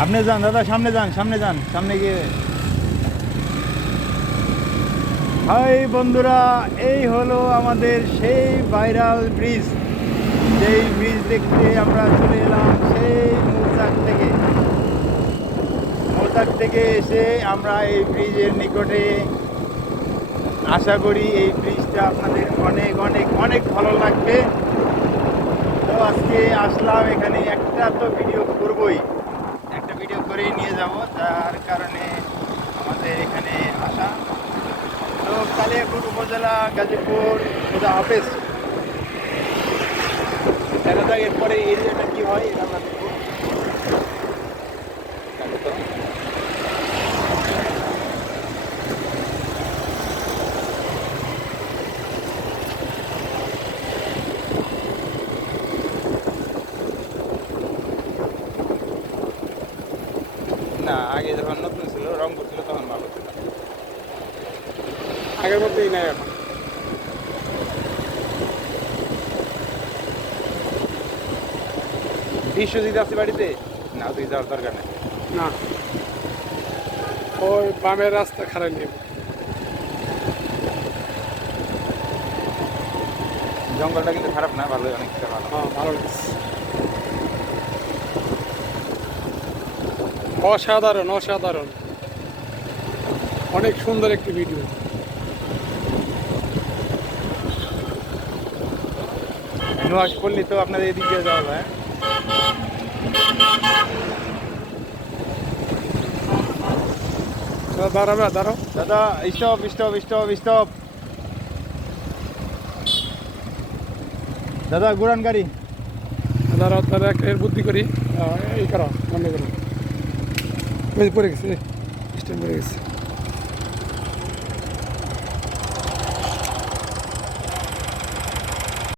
আপনি যান দাদা, সামনে যান, সামনে যান, সামনে গিয়ে। হাই বন্ধুরা, এই হলো আমাদের সেই ভাইরাল ব্রিজ। যেই ব্রিজ দেখতে আমরা চলে এলাম সেই মৌচাক থেকে এসে আমরা এই ব্রিজের নিকটে। আশা করি এই ব্রিজটা আপনাদের অনেক অনেক অনেক ভালো লাগবে। তো আজকে আসলাম এখানে, একটা তো ভিডিও করবই, একটা ভিডিও করেই নিয়ে যাব, তার কারণে আমাদের এখানে আসা। তো কালিয়াকৈর উপজেলা, গাজীপুর, খোদা হাফেজ। দেখা যাক এরপরে এরিয়াটা কি হয়, এটা আমরা দেখবো। না, আগে যখন নতুন ছিল, রংপুর ছিল, তখন ভালো ছিল। আগের মধ্যেই নাই এখন। বিশ্বজিৎ আছে বাড়িতে? না, তুই যাওয়ার দরকার নেই। না, ওই বামের রাস্তা খারাপ নেই। জঙ্গলটা কিন্তু খারাপ না, ভালোই, অনেকটা ভালো। হ্যাঁ, ভালো লাগছে। অসাধারণ অসাধারণ, অনেক সুন্দর একটি ভিডিও। নুয়াশ পল্লী তো আপনাদের এদিক দিয়ে যাওয়া যায়। দাঁড়াবে, দাঁড়াও। দাদা, স্টপ স্টপ স্টপ স্টপ। দাদা, ঘুরান গাড়ি। দাঁড়াও, তাহলে একটা এর বুদ্ধি করি। এই করো, বন্ধ করো। ওই পড়ে গেছে, স্ট্যান্ড পড়ে গেছে।